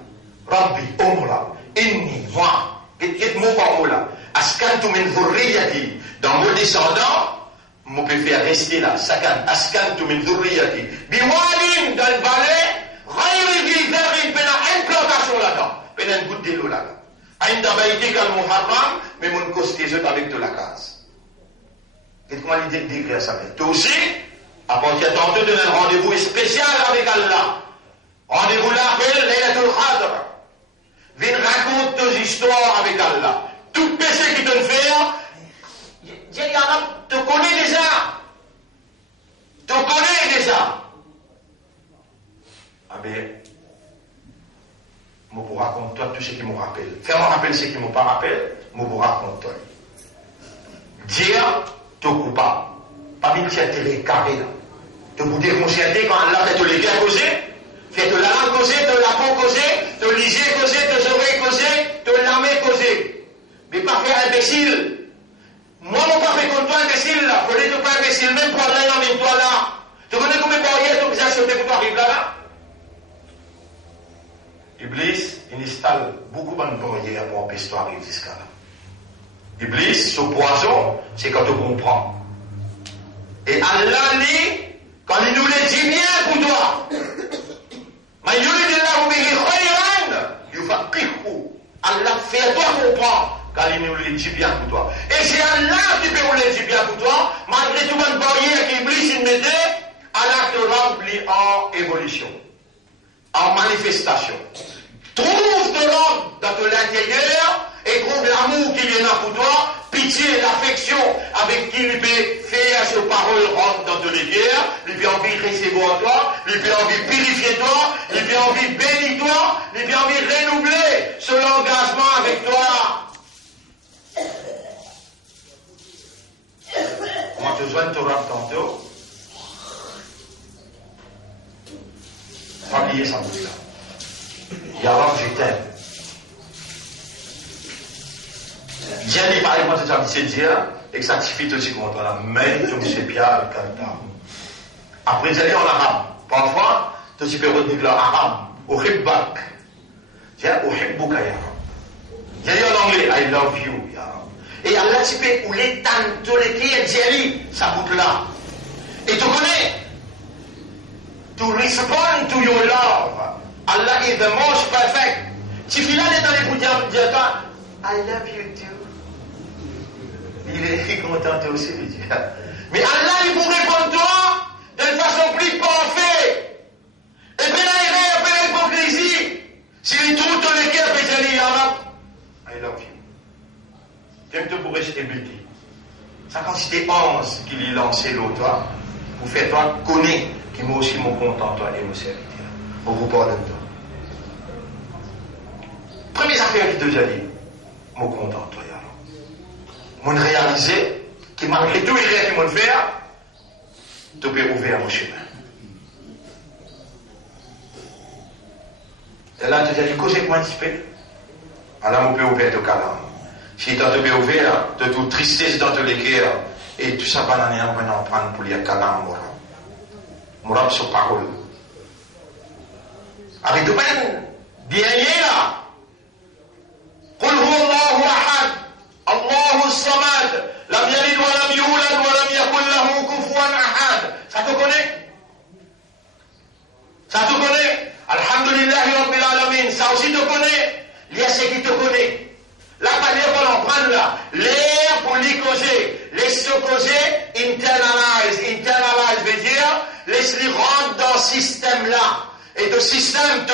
Rabbi, Omra, Inni, moi, qu'est-ce que mot par mot là? Askantu min dhurriyati. Dans mon descendant, on peut faire rester là. Sakan, askantu min dhurriyati. Biwalim, dans le valet, ghayri di dharin, pena une plantation là-dedans. Pena une goutte de l'eau là-dedans. Aïnda baïti kal muharram, mais mon costé avec de la case. Qu'est-ce qu'on va lui décrire ça? Toi aussi, à partir tantôt de un rendez-vous spécial avec Allah. Rendez-vous là, appelle Laylatul Qadr. Viens raconter tes histoires avec Allah. tout péché qui te fait, Dieu te connaît déjà. Te connaît déjà. Ah ben, je vous raconte toi tout ce qui me rappelle. Fais-moi rappeler ce qui ne me pas rappelle, je vous raconte toi. Dieu te coupe pas. Pas bien que tu es carré là. Te vous déconcerter quand Allah fait te les guerres causer, fait te la langue causer, te la peau causer, te liser causer, te oreilles causer, te la main causer. Mais pas faire imbécile. Moi, je ne pas fait contre toi imbécile là. Faut ne pas imbécile, même pour Allah, même toi là. Tu connais combien de barrières tu as sauté pour toi arriver là? Iblis, il installe beaucoup de barrières pour empêcher toi d'arriver jusqu'à là. Iblis, ce poison, c'est quand tu comprends. Et Allah dit, quand il nous le dit bien pour toi, Allah fait toi comprendre quand il nous le dit bien pour toi. Et c'est Allah qui peut nous le dire bien pour toi, malgré tout le barrière qu'Iblis il mettait, Allah te remplit en évolution, en manifestation. Trouve de l'homme dans l'intérieur et trouve l'amour qui vient pour toi, pitié, l'affection avec qui lui peut faire ses paroles rentrent dans de guerres, lui peut envie de recevoir toi, lui peut envie de purifier toi, lui peut envie de bénir toi, lui peut envie de renouveler son engagement avec toi. On te besoin de te rendre tantôt. Pas oublier ça pour ça. Yallah, je t'aime. Dieu n'est pas moi de c'est Dieu et que ça suffit aussi contre la main, tu me sais bien le candidat. Après, j'allais en arabe. Parfois, tu peux retenir l'arabe. Uhibbak. Dieu, uhibbuka ya Rab. J'allais en anglais, I love you ya Rab. Et Allah, tu peux où les tantos les qui Dieu, ça boucle là. Et tu connais, to respond to your love. Allah is the most perfect. Tu files là dans les bouts de Dieu, I love you too. Il est content aussi de dire. Mais Allah, il vous répond toi d'une façon plus parfaite. Et puis là, il y a un peu d'hypocrisie. S'il trouve dans les cœurs, il dit, I love you. J'aime te pour rester buté. Ça quand c'était 11 qu'il y lancé l'autre, vous faites toi connaître qui moi aussi mon content toi et mon serviteur. On vous parle de toi. Première affaire qui déjà dit, mon content toi. Mon réaliser que malgré tout les rêves qu'ils m'ont fait, tu peux ouvrir mon chemin. Et là, tu dis, qu'est-ce que moi tu fais? Alors, on peut ouvrir ton calme. Si tu peux ouvrir de toute tristesse dans tous les cœurs, et tout ça, on va en prendre pour les calme, mon sur parole. Avec tout le monde, bien là. قل هو الله أحد الله الصمد لم يلد ولم يولد ولم يكن له كفوا أحد. Ça te connaît? Ça te connaît? Alhamdulillah Rabbil Alamin. Ça aussi te connaît? Il y a ce qui te connaît. Là, pas dire qu'on en prend là. L'air pour les causer. Laisse-le causer, internalize. Internalize veut dire, laisse-le rentrer dans ce système-là. Et de système,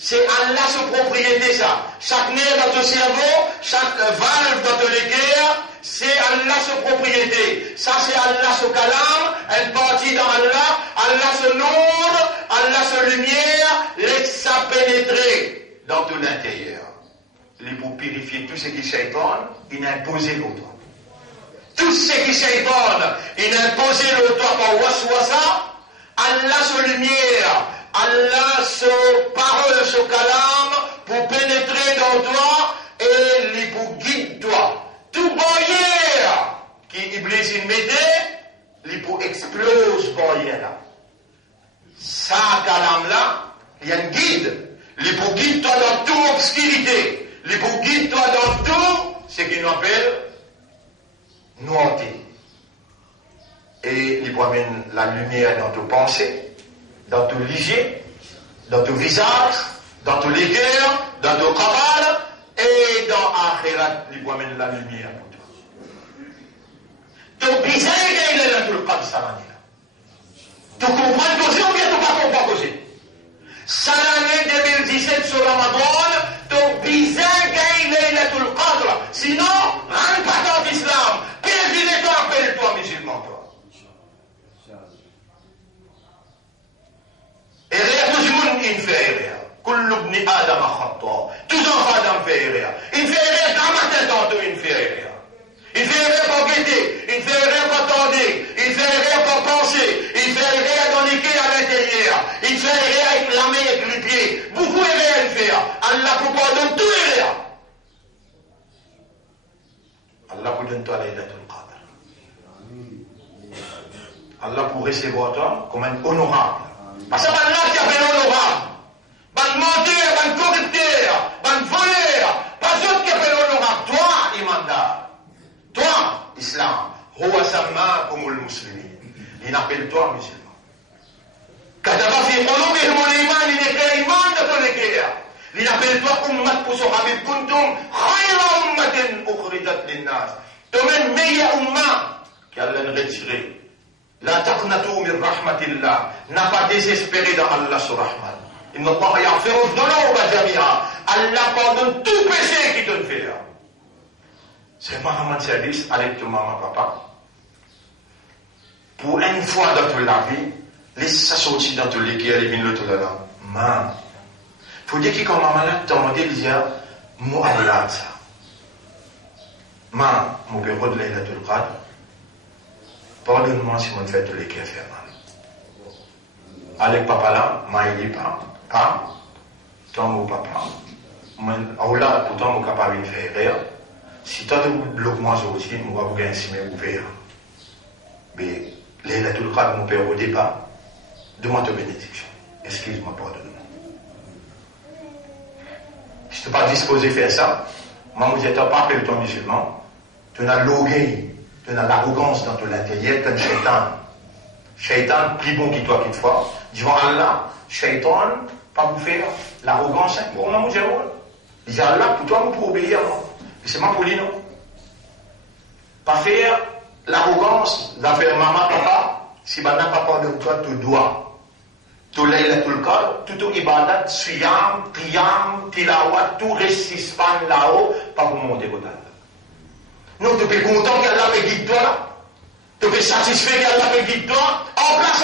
c'est Allah sa propriété ça. Chaque nerf dans ton cerveau, chaque valve dans ton cœur, c'est Allah sa propriété. Ça c'est Allah sa kalam, une partie dans Allah, Allah sa nour, Allah sa lumière, laisse ça pénétrer dans tout l'intérieur. Il pour purifier tout ce qui est shaitan, il a imposé l'autre. Tout ce qui est shaitan, il a imposé l'autre par waswasa, Allah sa lumière, Allah se parole, se calame pour pénétrer dans toi et lui pour guider toi. Tout barrière qui Iblis il mettait, lui pour explose barrière là. Ça calame là, il y a un guide. Lui pour guider toi dans toute obscurité. Lui pour guider toi dans tout ce qu'il nous appelle noirté. Et il pour amener la lumière dans tes pensées, dans ton ligier, dans ton visage, dans ton cœurs, dans ton cabal, et dans Akhirat, il faut amener la lumière pour toi. Donc, bizarre, il est là tout le cas de sa manière. Tu comprends causer ou bien tu ne comprends pas causer? Ça l'année 2017 sur Ramadan, donc bizarre, il est là tout le cas. Laylatul Qadr. Allah pour recevoir toi comme un honorable. Parce que Allah qui appelle honorable. Ban menteur, ban corrupteur, ban voleur. Pas d'autre qui appelle honorable. Toi, imandar. Toi, Islam. Huwa sammakumul muslimin. Il appelle toi musulman. كتب في قلوبهم الإيمان لنكر إيمان تلقيها لنبلتوا أمة بصحابي كنتم خير أمة أخرجت للناس تمن مية أمة qu'Allah retiré لا تقنطوا من رحمة الله n'a pas désespéré dans Allah sur Rahman إن الله يغفر الذنوب جميعا Allah pardonne tout péché qui te fait. C'est Mohammed service avec ton maman papa pour une fois dans toute la vie. Laisse ça sortir dans tous les guerres et venir le là. Man. Faut dire que quand maman là, t'as demandé, il dit, moi, Allah, ça. Man, mon père de Laylatul Qadr. Pardonne-moi si mon fait tous les guerres fait mal. Avec papa là, il dit pas. Toi, mon papa. Allah, pourtant, mon capable de faire rire. Si toi, tu bloques moi aussi, moi, vous gagnez si mes ouvert. Mais, Laylatul Qadr, mon père au départ. Demande ta bénédiction. Excuse-moi, pardonne-moi. Si tu n'es pas disposé à faire ça, moi, je ne t'ai pas appelé ton musulman. Tu as l'orgueil, tu as l'arrogance dans ton intérieur, tu as le shaitan. Shaitan, plus bon que toi, quelquefois. Devant Allah, shaitan, pas vous faire l'arrogance. Bon, moi, je dis, il dit Allah, pour toi, pour obéir, non. Mais c'est moi pour lui, non. Pas faire l'arrogance d'affaire maman, papa. Si maintenant, papa de toi, tu dois. Tout Laylatul Qadr, tout ibadat, siyam, qiyam, tilawat, tout resispan là-haut, pas pour monter au delà. Non, tu peux content qu'Allah me guide toi, tu peux satisfait qu'Allah me guide toi, en place,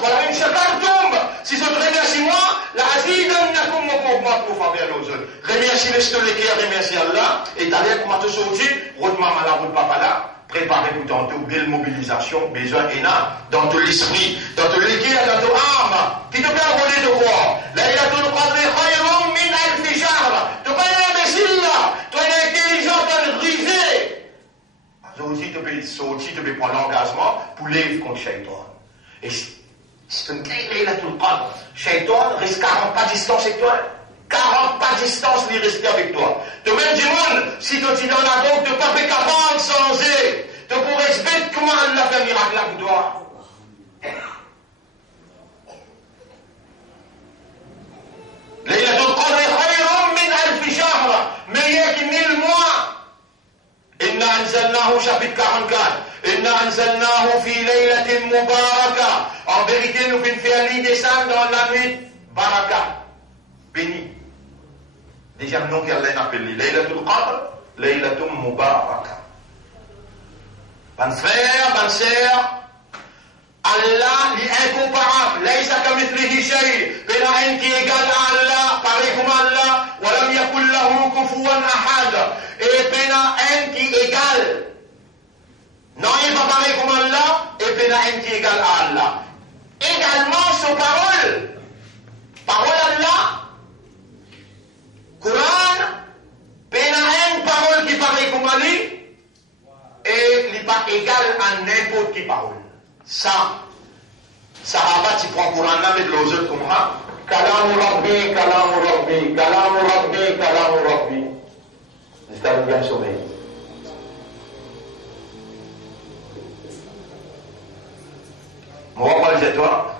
voilà, une chacun tombe. Si je te remercie moi, la azidan nakum mokoukma pour faire aux autres. Remercie les stoléqués, remercie Allah, et t'allais pour te sortir, route maman là, route papa là. Préparer pour tantôt belle mobilisation, besoin énorme dans tout l'esprit, dans tout l'équilibre, dans tout âme. Qui te peut envoler de quoi? Laylatul Qadr khayrun min alfi shahr. Tu peux être imbécile là, tu es intelligent, tu es brisé. Aujourd'hui, tu peux sortir, tu peux prendre l'engagement pour lèvres contre Shaitan. Et si tu me dis Laylatul Qadr, Shaitan reste 40 pas de distance avec toi. 40 pas de distance, il reste avec toi. De même du monde, si tu es dans la banque, tu n'es pas capable de changer. Tu pourrais respecter comment Allah fait un miracle là pour toi. Laylatul Qadr khayrun min alfi shahr. Meilleur que 1000 mois. Inna anzalnahu chapitre 44. Inna anzalnahu fi laylatin mubaraka. En vérité, nous venons faire l'île descendre dans la nuit baraka. Béni. Déjà, le nom qu'Allah appelle Laylatul Qadr, Laylatul Mubaraka. Ban frère, ban sœur, Allah est incomparable. Laïsa kamithlihi shay. Pena un qui est égal à Allah, pareil comme Allah. Walam yakul lahu kufuwan ahad. Et pena un qui est égal. Non, il n'est pas pareil comme Allah. Et pena un qui est égal à Allah. Également, son parole. Parole Allah. Coran, pena une parole qui paraît comme Ali, et il n'est pas égal à n'importe quelle parole. Ça, Sahaba, tu prends Coran là, mais les autres comme ça, Kalamu Rabbi, Kalamu Rabbi, Kalamu Rabbi, Kalamu Rabbi. C'est un bien sommeil. Moi, moi, je dis toi,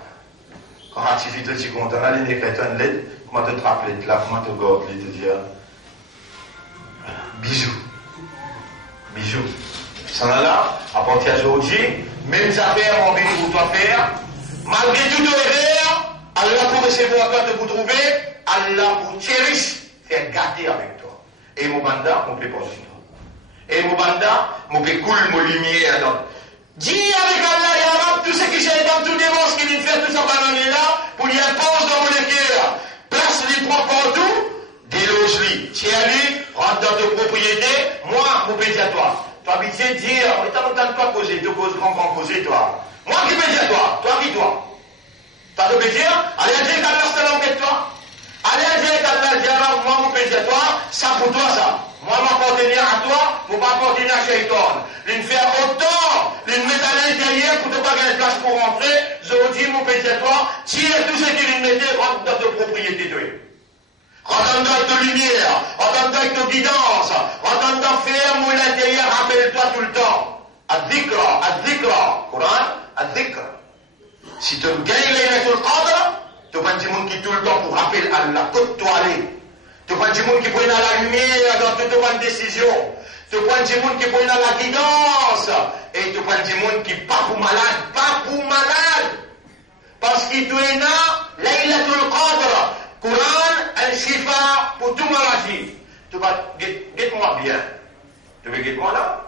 quand tu es content, là, il y a une lettre. Comment te rappeler de là, comment te gorger, te dire bisous. Bisous. Ça là, à partir d'aujourd'hui, même affaires ont envie pour toi faire, malgré tout erreur, Allah pour recevoir toi te vous trouver, Allah pour chérir, faire gâter avec toi. Et mon banda, mon peut pas sur toi. Et mon banda, mon peut couler mon lumière dans. Dis avec Allah, ya Rab, tout ce qui j'ai dans tout démon, qui vient faire tout ça banane là, pour y imposer dans mon cœur. Place les prend partout, déloge-les, tiens-les, rentre dans tes propriétés, moi, mon peux dire à toi. Toi, habitué de dire, mais t'as longtemps de quoi causer, deux causes grands causer, toi. Moi qui peux dire toi, toi qui toi. T'as de dire, allez, dire qu'Allah c'est l'homme que toi. Allez dire qu'Allah dit, moi, mon pédiatoire, ça pour toi, ça. Moi, m'appartenir à toi, moi, m'appartenir à Shaitan. Il fait autant, il met à l'intérieur pour ne pas gagner de place pour rentrer. Je dis, mon pédiatoire, tire tout ce qu'il mettait, rentre dans ta propriété de lui. Rentre dans ta lumière, rentre dans ta guidance, rentre dans faire mon intérieur, rappelle-toi tout le temps. Ad-dhikra, Coran, ad-dhikra. Si tu gagnes Laylatul Qadr, tu vas du monde qui tout le temps pour rappeler Allah, côte-toi aller. Tu vas du monde qui prend la lumière dans toute bonne décision. Tu vas du monde qui prend la guidance. Et tu vas du monde qui pas pour malade, Parce qu'il te est là, Laylatul Qadr, Coran, un-shifa pour tout maladie. Tu vas, guette-moi bien. Tu veux guette-moi là?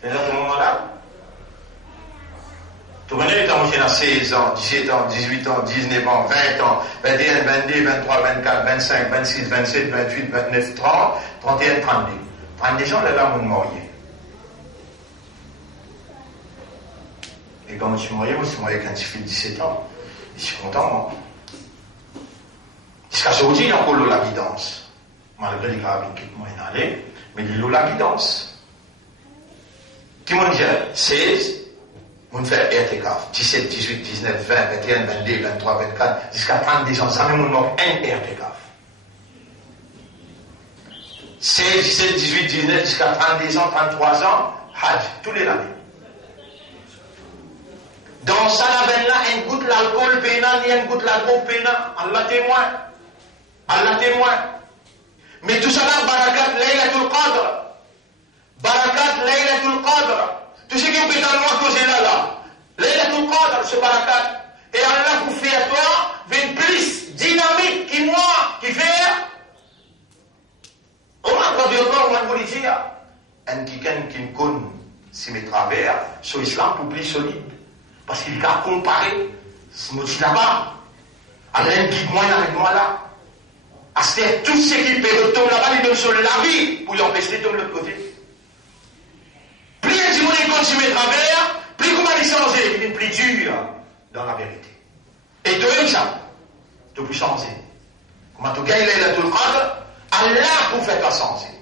Tu es dans ce moment-là? Tu connais les temps où il y a 16 ans, 17 ans, 18 ans, 19 ans, 20 ans, 21, 22, 23, 24, 25, 26, 27, 28, 29, 30, 31, 32. 32 gens, là, on est marié. Et quand je suis marié, moi, je suis marié quand je fais 17 ans. Je suis content, moi. Jusqu'à aujourd'hui, il y a encore la guidance. Malgré les carabines qui m'ont allé, mais il y a la guidance. Qui m'ont dit 16, on fait RTCAF, 17, 18, 19, 20, 21, 22, 23, 24, jusqu'à 32 ans, ça même on manque un RTCAF. 16, 17, 18, 19, jusqu'à 32 ans, 33 ans, Hajj, tous les années. Dans ça, là, une goutte l'alcool pénal, ni une goutte l'alcool pénal, Allah témoin. Allah témoin. Mais tout ça là, barakat Laylatul Qadr. Barakat Laylatul Qadr. Tout ce qui est pétalement causé là. Laylatul Qadr, ce barakat. Et Allah vous fait à toi, une plus dynamique qui moi, qui fait. On a traduit encore, on a voulu dire. Un quelqu'un qui me connaît, si mes travers, sur l'islam, pour plus solide. Parce qu'il a comparé, ce mot-ci là-bas. Allah guide-moi avec moi là. C'est tout ce qui peut retourner là-bas, il donne sur la vie pour y empêcher de tomber de l'autre côté. Plus il dit qu'on continue travers, plus comment il changer, il est plus dur dans la vérité. Et tu aimes ça, tu peux changer. Comment tu gagnes Laylatul Qadr, Allah pour faire ta changer.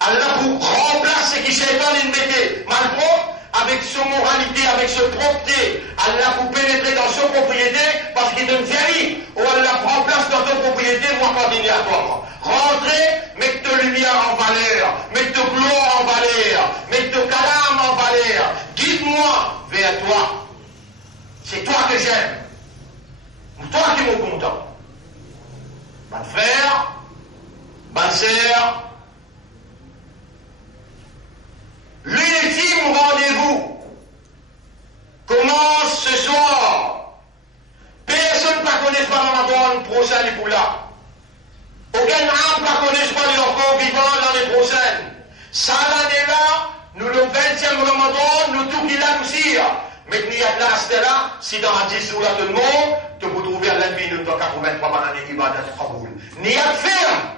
Allah pour remplacer ce qui Shaitan il mettait mal propre avec son moralité, avec sa propreté. Allah pour pénétrer dans sa propriété parce qu'il donne vie. Ou Allah prend place dans ta propriété, moi continuer à toi. Rentrez, mets ta lumière en valeur, mets ta gloire en valeur, mets ta calame en valeur. Guide-moi vers toi. C'est toi que j'aime. Toi qui m'es content. Bonne frère, bonne sœur. L'ultime rendez-vous commence ce soir. Personne ne connaît pas Ramadan prochain et pour là. Aucun âme ne connaît pas les enfants vivants l'année prochaine. Ça l'année-là, nous le 20e Ramadan, nous tout qu'il a aussi. Mais il y a de la stella, si dans la 10 jours là tout le monde, tu peux trouver à l'ennemi de 83 bananes qui va d'être Kaboul. Ni à ferme.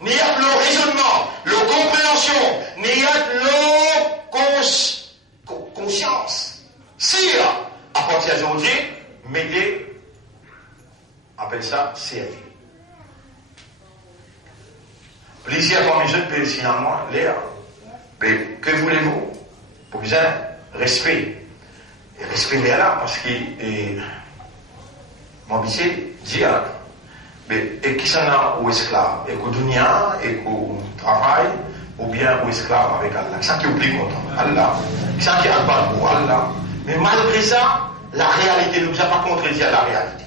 Ni à le raisonnement, le compréhension, ni à le conscience. Si, à partir d'aujourd'hui, mettez, appelle ça CF. Plaisir parmi les jeunes, plaisir à moi, l'air. Mais que voulez-vous? Pour que j'ai respect. Et respect vers là, parce que mon métier dit et qui s'en a aux esclaves, et qu'au dunya, et qu'au travail, ou bien aux esclaves avec Allah. Ça qui oublie content, Allah. Ça qui a le pour Allah. Mais malgré ça, la réalité ne nous a pas contredit à la réalité.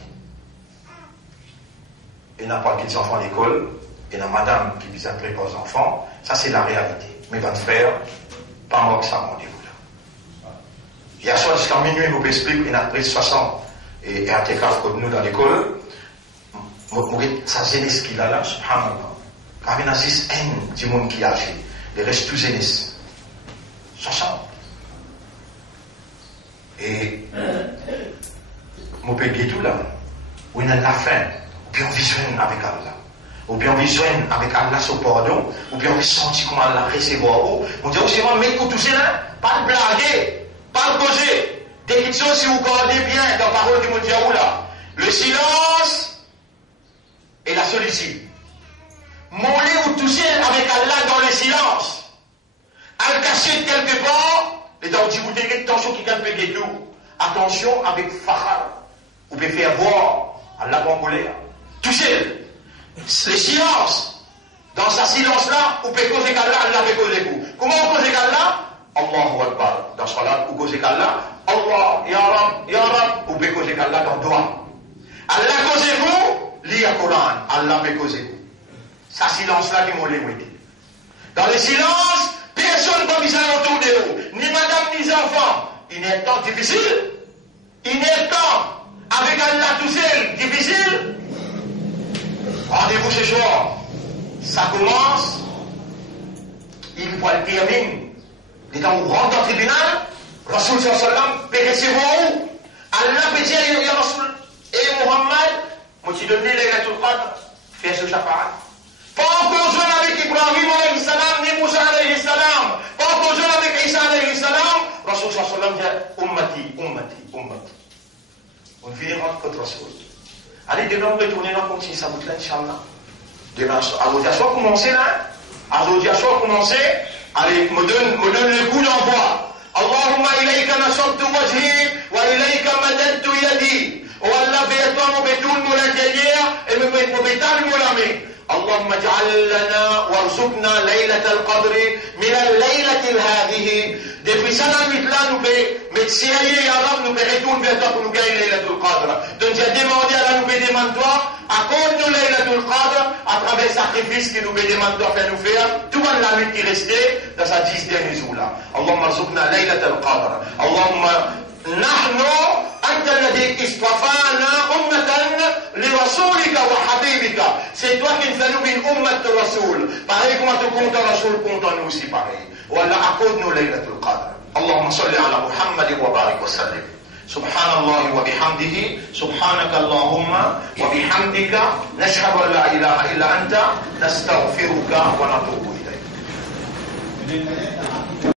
Il n'a pas qu'ils enfants à l'école, et la madame qui vise à préparer aux enfants, ça c'est la réalité. Mais votre frère, pas moi que ça, mon Dieu. Hier soir, jusqu'à minuit, vous explique une après 60 et un técaf comme nous dans l'école. Sa jeunesse qu'il a là, subhanallah. Quand il y a 6 haines du monde qui agit, il reste tout jeunesse. 60. Et, mon père tout là, où il y a la fin, ou bien on visionne avec Allah, ou bien on visionne avec Allah son pardon, ou bien on senti comment Allah recevoir. On dit aussi, mais écoute tout ça, pas de blaguer, pas de causer. Des questions, si vous regardez bien, dans la parole du monde là, le silence Et la solution. Moller ou toucher avec Allah dans le silence. À le cacher quelque part, les dents du goûter, attention qui calme des tout. Attention avec Fahar. Vous pouvez faire voir Allah congolais. Touchez. Le silence. Dans sa silence-là, vous pouvez causer qu'Allah, Allah peut causer vous. Comment on cause qu'Allah? Allahu Akbar. Dans ce cas-là, vous causez qu'Allah. Allah, Ya Rab, Ya Rab. Vous pouvez causer qu'Allah dans le doigt. Allah causez vous, lis le Coran. Allah peut causer vous. Sa silence-là qui m'a dit. Dans le silence, personne ne va viser autour de vous. Ni madame, ni enfants. Il est un temps difficile. Il est un temps avec Allah tout seul difficile. Rendez-vous ce soir. Ça commence. Il faut le terminer. Et quand vous rentrez au tribunal, Rasul sallallahu alayhi wa sallam peut recevoir où? Allah peut dire, Ya Rasul et Muhammad, moi tu donnes Laylatul Qadr, fais ce shafaat. Pas encore jouer avec Ibrahim alayhi salam, ni Moussa alayhi salam. Pas encore jouer avec Isa alayhi salam. Rasul sallallahu alayhi wa sallam dit, Ummati, Ummati, Ummati. On finira contre Rasul. Allez, demain, on retourner là comme si ça vous plaît, Inch'Allah. Demain, à votre soir, commencez là. À votre soir, commencez. Allez, me donne le coup d'envoi. Allahumma ilayka nasabtu wajhi wa ilayka madadtu yadi. Oh Allah, béatois, mon bétoul, mon intérieur, et mon bétal, mon ami. اللهم اجعل لنا وارزقنا ليلة القدر من الليلة هذه. Depuis ça, là, nous pouvons tirer, ya Rab, nous pouvons retourner vers toi pour nous gagner Laylatul Qadr. Donc, j'ai demandé à Allah, nous pouvons demander toi, accorde-nous Laylatul Qadr à travers le sacrifice que nous pouvons demander toi faire nous faire, tout la nuit qui restait dans sa 10 derniers jours là. Allahumma arzuqna Laylatul Qadr. Allahumma نحن أنت الذي اصطفانا أمة لرسولك وحبيبك. C'est toi qui nous fais nous une أمة الرسول. Pareil comme tu comptes un Rasoul, compte nous aussi pareil. ولا accorde-nous ليلة القدر. اللهم صل على محمد وبارك وسلم. سبحان الله وبحمده سبحانك اللهم وبحمدك نشهد أن لا إله إلا أنت نستغفرك ونتوب إليك.